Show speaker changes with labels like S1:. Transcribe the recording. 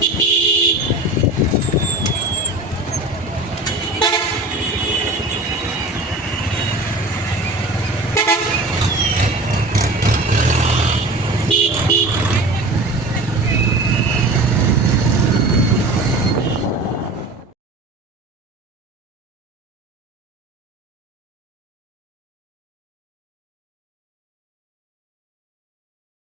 S1: যে